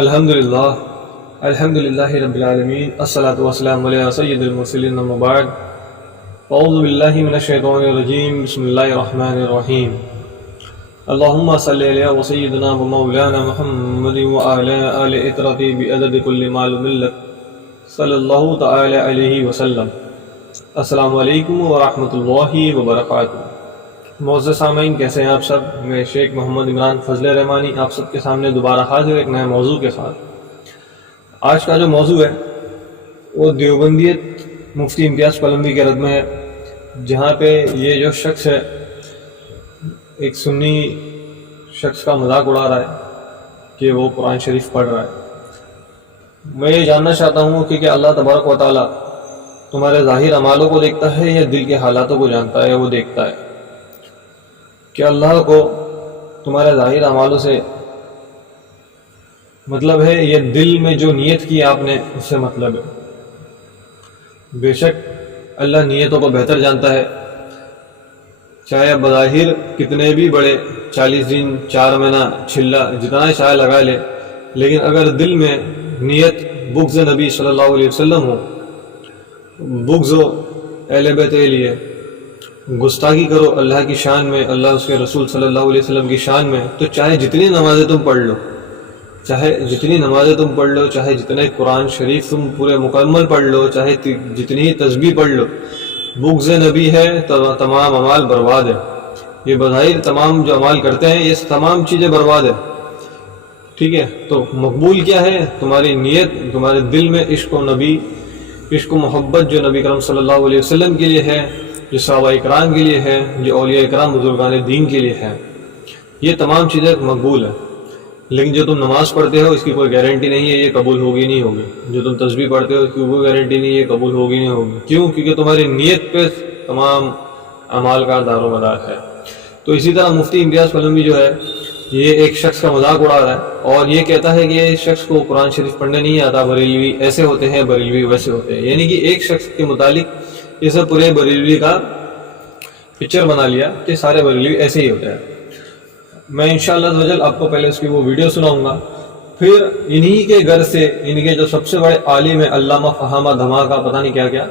الحمدللہ الحمدللہ رب العالمین الصلاۃ والسلام علی سید المرسلین اما بعد اعوذ باللہ من الشیطان الرجیم بسم اللہ الرحمن الرحیم اللہم صلی علی وسیدنا ومولانا محمد وعلی آل اطرتی بعدد کل معلوم لک صلی اللہ تعالی علیہ وسلم۔ السلام علیکم ورحمۃ اللہ وبرکاتہ۔ معزز سامعین، کیسے ہیں آپ سب؟ میں شیخ محمد عمران فضل رحمانی آپ سب کے سامنے دوبارہ حاضر ایک نئے موضوع کے ساتھ۔ آج کا جو موضوع ہے وہ دیوبندیت مفتی امتیاز قلندی کے رد میں ہے، جہاں پہ یہ جو شخص ہے ایک سنی شخص کا مذاق اڑا رہا ہے کہ وہ قرآن شریف پڑھ رہا ہے۔ میں یہ جاننا چاہتا ہوں کہ اللہ تبارک و تعالیٰ تمہارے ظاہر اعمالوں کو دیکھتا ہے یا دل کے حالاتوں کو جانتا ہے؟ وہ دیکھتا ہے کہ اللہ کو تمہارے ظاہر اعمالوں سے مطلب ہے یہ دل میں جو نیت کی آپ نے اس سے مطلب ہے۔ بے شک اللہ نیتوں کو بہتر جانتا ہے، چاہے بظاہر کتنے بھی بڑے 40 دن 4 مہینہ چھلا جتنا چاہے لگا لے، لیکن اگر دل میں نیت بغض نبی صلی اللہ علیہ وسلم ہو، بغض ہو اہل بیت کے لیے، گستاخی کرو اللہ کی شان میں، اللہ اس کے رسول صلی اللہ علیہ وسلم کی شان میں، تو چاہے جتنی نمازیں تم پڑھ لو، چاہے جتنے قرآن شریف تم پورے مکمل پڑھ لو، چاہے جتنی تسبیح پڑھ لو، بغض نبی ہے تو تمام اعمال برباد ہے۔ یہ بظاہر تمام جو اعمال کرتے ہیں یہ تمام چیزیں برباد ہے، ٹھیک ہے؟ تو مقبول کیا ہے؟ تمہاری نیت، تمہارے دل میں عشق و نبی، عشق و محبت جو نبی کرم صلی اللہ علیہ وسلم کے لیے ہے، جو صحابہ اکرام کے لیے ہے، جو اولیاء اکرام بزرگان دین کے لیے ہے، یہ تمام چیزیں مقبول ہیں۔ لیکن جو تم نماز پڑھتے ہو اس کی کوئی گارنٹی نہیں ہے یہ قبول ہوگی نہیں ہوگی، جو تم تسبیح پڑھتے ہو اس کی کوئی گارنٹی نہیں ہے یہ قبول ہوگی نہیں ہوگی۔ کیوں؟ کیونکہ تمہاری نیت پہ تمام اعمال کا دار و مدار ہے۔ تو اسی طرح مفتی امتیاز قلندی جو ہے یہ ایک شخص کا مذاق اڑا رہا ہے اور یہ کہتا ہے کہ یہ شخص کو قرآن شریف پڑھنے نہیں آتا، بریلوی ایسے ہوتے ہیں، بریلوی ویسے ہوتے ہیں، یعنی کہ ایک شخص کے متعلق یہ سب پورے بریلوی کا پکچر بنا لیا کہ سارے بریلوی ایسے ہی ہوتے ہیں۔ میں انشاءاللہ آپ کو پہلے اس کی وہ ویڈیو سناؤں گا، پھر انہی کے گھر سے ان کے جو سب سے بڑے عالم ہیں علامہ فہامہ دھماکہ پتہ نہیں کیا کیا،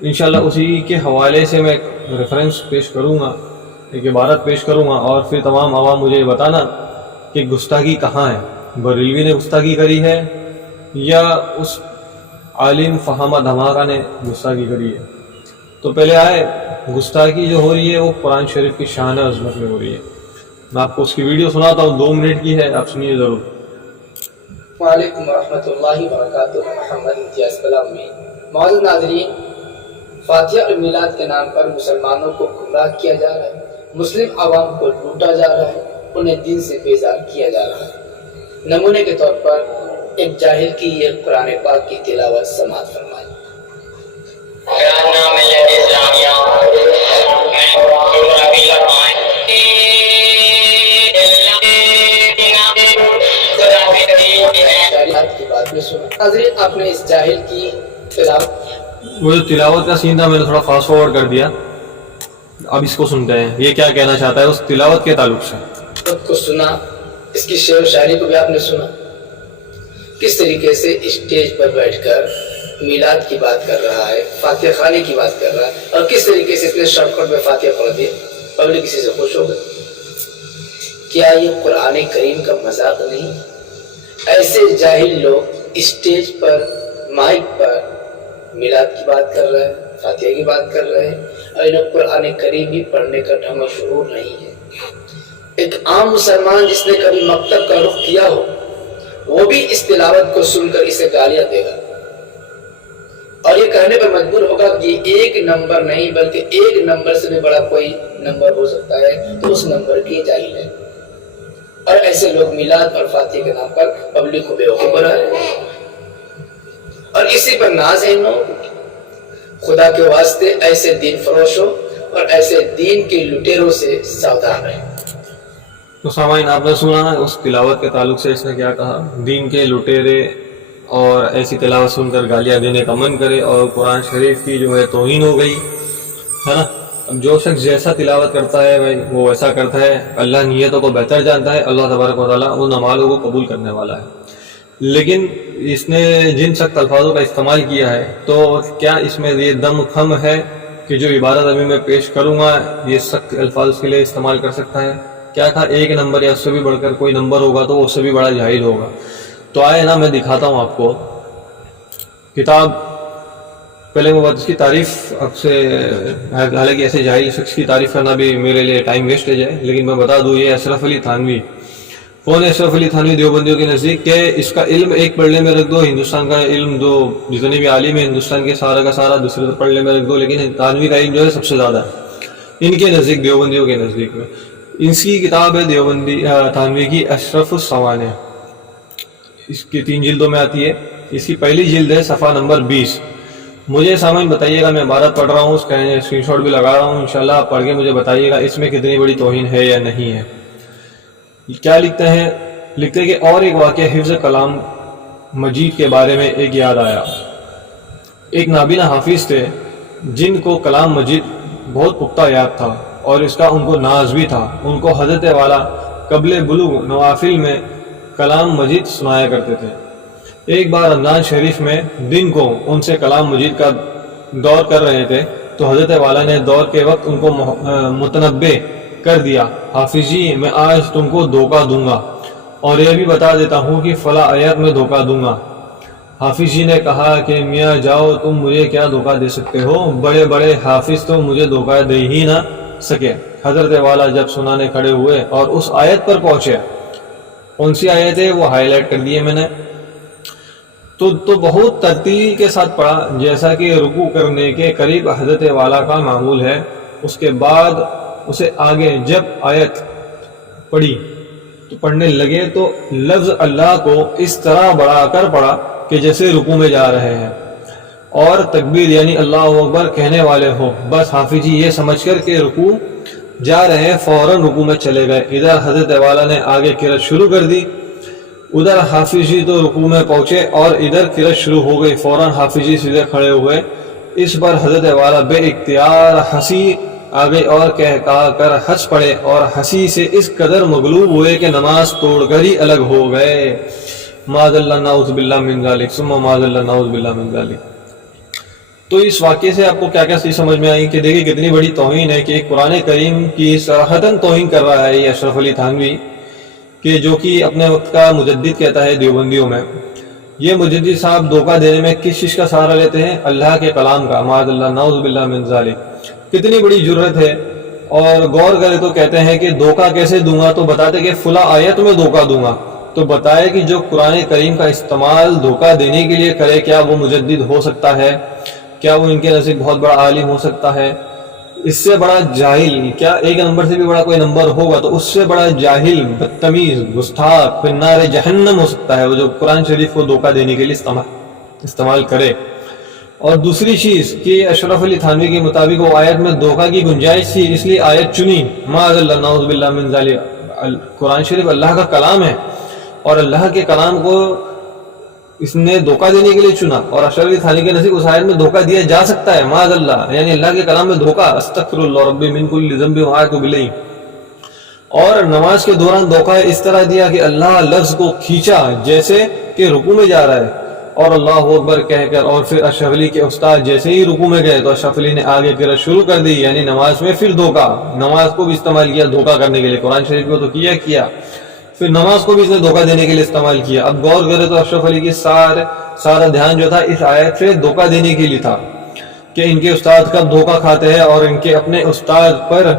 انشاءاللہ اسی کے حوالے سے میں ایک ریفرنس پیش کروں گا، ایک عبارت پیش کروں گا، اور پھر تمام عوام مجھے یہ بتانا کہ گستاخی کہاں ہے، بریلوی نے گستاخی کری ہے یا اس عالم فہامہ دھماکہ نے گستاخی کری ہے۔ تو پہلے آئے گستاخی جو ہو رہی ہے وہ قرآن شریف کی شان عظمت میں ہو رہی ہے۔ میں آپ کو اس کی ویڈیو سناتا ہوں، 2 منٹ کی ہے، آپ سنیے ضرور۔ وعلیکم ورحمۃ اللہ وبرکاتہ۔ محمد امتیاز قلندی۔ معزز ناظرین، فاتحہ اور میلاد کے نام پر مسلمانوں کو گمراہ کیا جا رہا ہے، مسلم عوام کو لوٹا جا رہا ہے، انہیں دین سے بیزار کیا جا رہا ہے۔ نمونے کے طور پر ایک جاہل کی یہ قرآن پاک کی تلاوت سماعت فرمائیں۔ حضرت آپ نے اس جاہل کی تلاوت، وہ جو تلاوت کا سین تھا میں نے تھوڑا فاسٹ فارورڈ کر دیا، اب اس کو سنتے ہیں یہ کیا کہنا چاہتا ہے اس تلاوت کے تعلق سے۔ خود کو سنا، اس کی شعر و شاعری کو بھی آپ نے سنا، کس طریقے سے اسٹیج پر بیٹھ کر میلاد کی بات کر رہا ہے، فاتحہ خانی کی بات کر رہا ہے، اور کس طریقے سے اس نے شارٹ کٹ میں فاتحہ پڑھ دی، پبلک کسی سے خوش ہو گئی۔ کیا یہ قرآن کریم کا مذاق نہیں؟ ایسے جاہل لوگ اسٹیج پر، مائک پر میلاد کی بات کر رہے ہیں، فاتحہ کی بات کر رہے ہیں، اور انہیں قرآن کریم بھی پڑھنے کا ڈھنگ و شعور نہیں ہے۔ ایک عام مسلمان جس نے کبھی مکتب کا رخ کیا ہو وہ بھی اس تلاوت کو سن کر اسے گالیاں دے گا اور یہ کہنے پر مجبور ہوگا کہ یہ 1 نمبر نہیں بلکہ 1 نمبر سے بھی بڑا کوئی نمبر ہو سکتا ہے، تو اس نمبر کی جاہل ہے۔ اور ایسے لوگ میلاد اور فاتحہ کے نام پر پبلک کو بیوقوف بنا رہے ہیں اور اسی پر ناز ہے۔ نو خدا کے واسطے ایسے دین فروشوں اور ایسے دین کے لٹیروں سے ساودھان رہیں۔ تو سامعین آپ نے سنا اس تلاوت کے تعلق سے اس نے کیا کہا، دین کے لٹیرے اور ایسی تلاوت سن کر گالیاں دینے کا من کرے اور قرآن شریف کی جو ہے توہین ہو گئی ہے نا۔ اب جو شخص جیسا تلاوت کرتا ہے بھائی وہ ویسا کرتا ہے، اللہ نیتوں کو بہتر جانتا ہے، اللہ تبارک و تعالیٰ ان اعمالوں کو قبول کرنے والا ہے۔ لیکن اس نے جن سخت الفاظوں کا استعمال کیا ہے تو کیا اس میں یہ دم خم ہے کہ جو عبارت ابھی میں پیش کروں گا یہ سخت الفاظ اس کے لیے استعمال کر سکتا ہے؟ کیا تھا ایک نمبر یا اس سے بھی بڑھ کر کوئی نمبر ہوگا تو اس سے بھی بڑا جاہل ہوگا. تو آئے نا میں دکھاتا ہوں آپ کو کتاب. پہلے وہ اس کی تعریف اب سے، حالانکہ ایسے جاہل شخص کی تعریف کرنا بھی میرے لیے ٹائم ویسٹیج ہے، لیکن میں بتا دوں یہ اشرف علی تھانوی. کون ہے اشرف علی تھانوی دیوبندیوں کے نزدیک؟ کہ اس کا علم ایک پڑھنے میں رکھ دو، ہندوستان کا علم جو جتنے بھی عالم ہے ہندوستان کے سارا کا سارا دوسرے پڑھنے میں رکھ دو، لیکن تھانوی کا علم جو ہے سب سے زیادہ ہے ان کے نزدیک، دیوبندیوں کے نزدیک میں. اس کی کتاب ہے دیوبندی تھانوی کی اشرف السوانح، اس کی 3 جلدوں میں آتی ہے. اس کی پہلی جلد ہے صفحہ نمبر 20. مجھے سامعین بتائیے گا، میں عبارت پڑھ رہا ہوں، اس کا اسکرین شاٹ بھی لگا رہا ہوں، انشاءاللہ آپ پڑھ کے مجھے بتائیے گا اس میں کتنی بڑی توہین ہے یا نہیں ہے. کیا لکھتے ہیں؟ لکھتے ہیں کہ اور ایک واقعہ حفظ کلام مجید کے بارے میں ایک یاد آیا. ایک نابینا حافظ تھے جن کو کلام مجید بہت پختہ یاد تھا اور اس کا ان کو ناز بھی تھا. ان کو حضرت والا قبل بلوغ نوافل میں کلام مجید سنایا کرتے تھے. ایک بار رمضان شریف میں دن کو ان سے کلام مجید کا دور کر رہے تھے تو حضرت والا نے دور کے وقت ان کو متنبع کر دیا، حافظ جی میں آج تم کو دھوکہ دوں گا اور یہ بھی بتا دیتا ہوں کہ فلاں آیت میں دھوکہ دوں گا. حافظ جی نے کہا کہ میاں جاؤ، تم مجھے کیا دھوکہ دے سکتے ہو، بڑے بڑے حافظ تو مجھے دھوکہ دے ہی نہ سکے. حضرت والا جب سنانے کھڑے ہوئے اور اس آیت پر پہنچے، کون سی آیت ہے وہ ہائی لائٹ کر دیے میں نے، تو بہت ترتیل کے ساتھ پڑھا جیسا کہ رکوع کرنے کے قریب حضرت والا کا معمول ہے. اس کے بعد اسے آگے جب آیت پڑھی تو پڑھنے لگے تو لفظ اللہ کو اس طرح بڑھا کر پڑھا کہ جیسے رکوع میں جا رہے ہیں اور تکبیر یعنی اللہ اکبر کہنے والے ہو. بس حافظ جی یہ سمجھ کر کہ رکوع جا رہے ہیں فوراً رکوع میں چلے گئے. ادھر حضرت والا نے آگے قرأت شروع کر دی، ادھر حافظ جی تو رکوع میں پہنچے اور ادھر قرأت شروع ہو گئی. فوراً حافظ جی سیدھے کھڑے ہوئے. اس پر حضرت والا بے اختیار ہنسی آگے اور کہا کر ہنس پڑے اور ہنسی سے اس قدر مغلوب ہوئے کہ نماز توڑ کر ہی الگ ہو گئے. معاذ اللہ نعوذ باللہ من ذالک ثم معاذ اللہ نعوذ باللہ من ذالک. تو اس واقعے سے آپ کو کیا کیا چیز سمجھ میں آئی کہ دیکھیں کتنی بڑی توہین ہے کہ ایک قرآن کریم کی صراحتاً توہین کر رہا ہے یہ اشرف علی تھانوی، کہ جو کہ اپنے وقت کا مجدد کہتا ہے دیوبندیوں میں. یہ مجدد صاحب دھوکہ دینے میں کس چیز کا سہارا لیتے ہیں؟ اللہ کے کلام کا. معاذ اللہ نعوذ باللہ من ذالک. کتنی بڑی جرت ہے. اور غور کرے تو کہتے ہیں کہ دھوکہ کیسے دوں گا، تو بتاتے کہ فلاں آیت میں دھوکہ دوں گا. تو بتائے کہ جو قرآن کریم کا استعمال دھوکہ دینے کے لیے کرے کیا وہ مجدد ہو سکتا ہے؟ کیا وہ ان کے نزدیک بہت بڑا عالم ہو سکتا ہے؟ اس سے بڑا جاہل کیا ایک نمبر سے بھی بڑا کوئی نمبر ہوگا تو اس سے بڑا جاہل، بدتمیز، گستاخ پھر نار جہنم ہو سکتا ہے وہ جو قرآن شریف کو دھوکہ دینے کے لیے استعمال کرے. اور دوسری چیز کہ اشرف علی تھانوی کے مطابق وہ آیت میں دھوکہ کی گنجائش تھی اس لیے آیت چنی. معاذ اللہ نعوذ باللہ من ذالک. قرآن شریف اللہ کا کلام ہے اور اللہ کے کلام کو اس نے دھوکہ دینے کے لیے چنا، اور اشرف علی تھانوی کے نزدیک اس آیت میں دھوکہ دیا جا سکتا ہے. معاذ اللہ، یعنی اللہ کے کلام میں دھوکہ. استغفر اللہ ربی من کل ذنب واتوب الیہ. اور نماز کے دوران دھوکہ اس طرح دیا کہ اللہ لفظ کو کھینچا جیسے کہ رکوع میں جا رہا ہے اور اللہ اکبر کہہ کر، اور پھر اشرف علی کے استاد جیسے ہی رکوع میں گئے تو اشرف علی نے آگے قرأت شروع کر دی، یعنی نماز میں پھر دھوکہ. نماز کو بھی استعمال کیا دھوکہ کرنے کے لیے. قرآن شریف کو تو کیا پھر نماز کو بھی اس نے دھوکہ دینے کے لیے استعمال کیا. اب غور کرے تو اشرف علی کی سارا دھیان جو تھا اس آیت سے دھوکہ دینے کے لیے تھا کہ ان کے استاد کب دھوکہ کھاتے ہیں اور ان کے اپنے استاد پر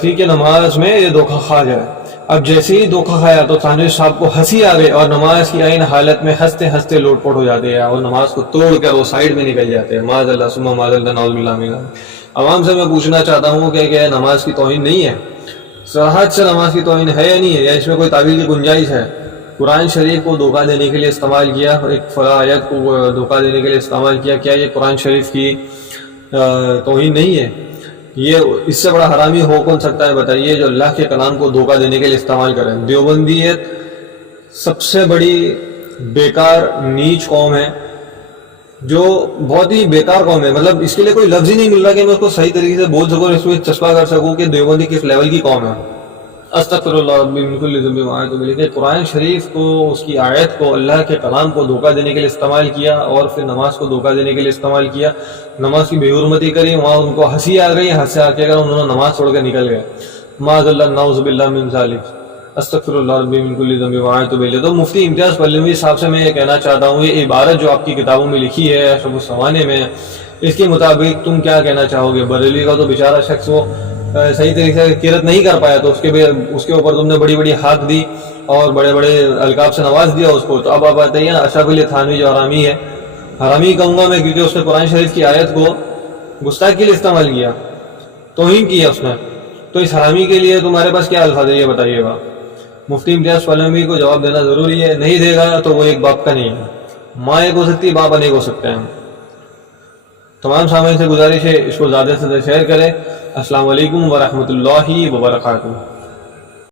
ٹھیک ہے نماز میں یہ دھوکہ کھا جائے. اب جیسے ہی دھوکہ کھایا تو تھانوی صاحب کو ہنسی آ گئی اور نماز کی عین حالت میں ہنستے ہنستے لوٹ پوٹ ہو جاتے ہیں اور نماز کو توڑ کر وہ سائڈ میں نکل جاتے ہیں. معاذ اللہ ثم معاذ اللہ نعوذ باللہ من ذالک. عوام سے میں پوچھنا چاہتا ہوں کہ کیا نماز کی توہین نہیں ہے؟ صراحت سے نماز کی توہین ہے یا نہیں ہے، یا اس میں کوئی تعویل کی گنجائش ہے؟ قرآن شریف کو دھوکہ دینے کے لیے استعمال کیا، ایک فلاں آیت کو دھوکہ دینے کے لیے استعمال کیا، کیا یہ قرآن شریف کی توہین نہیں ہے؟ یہ اس سے بڑا حرامی ہو کون سکتا ہے بتائیے جو اللہ کے کلام کو دھوکہ دینے کے لیے استعمال کرے. دیوبندیت سب سے بڑی بیکار نیچ قوم ہے، جو بہت ہی بیکار قوم ہے. مطلب اس کے لیے کوئی لفظ ہی نہیں مل رہا کہ میں اس کو صحیح طریقے سے بول سکوں اور اس میں چسپا کر سکوں کہ دیوبندی کس لیول کی قوم ہے. استغفراللہ ربی من کل ذنب واتوب الیہ کہ قرآن شریف کو، اس کی آیت کو، اللہ کے کلام کو دھوکہ دینے کے لیے استعمال کیا، اور پھر نماز کو دھوکہ دینے کے لیے استعمال کیا، نماز کی بے حرمتی کری، وہاں ان کو ہنسی آ گئی، ہنسی آ کے اگر انہوں نے نماز چھوڑ کر نکل گئے، معاذ اللہ، نعوذ باللہ من ذالک، استغفراللہ ربی من کل ذنب واتوب الیہ۔ تو مفتی امتیاز پہلوی صاحب سے میں یہ کہنا چاہتا ہوں، یہ عبارت جو آپ کی کتابوں میں لکھی ہے اشرف السوانح میں، اس کے مطابق تم کیا کہنا چاہو گے؟ بریلوی کا تو بیچارہ شخص وہ صحیح طریقے سے قرت نہیں کر پایا، تو اس کے اوپر تم نے بڑی بڑی ہاتھ دی اور بڑے بڑے القاب سے نواز دیا اس کو۔ تو اب آپ بتائیے نا، اشرف علی تھانوی جو حرامی ہے، حرامی کہوں گا میں کیونکہ اس نے قرآن شریف کی آیت کو گستاخی کے لیے استعمال کیا، توہین کیا اس نے، تو اس حرامی کے لیے تمہارے پاس کیا الفاظ ہے یہ بتائیے گا؟ مفتی امتیاز پہلوی کو جواب دینا ضروری ہے، نہیں دے گا تو وہ ایک باپ کا نہیں ہے، ماں ایک ہو سکتی ہے، باپ انیک ہو سکتے ہیں۔ تمام سامعین سے گزارش ہے اس کو زیادہ سے زیادہ شیئر کریں۔ السلام علیکم ورحمۃ اللہ وبرکاتہ۔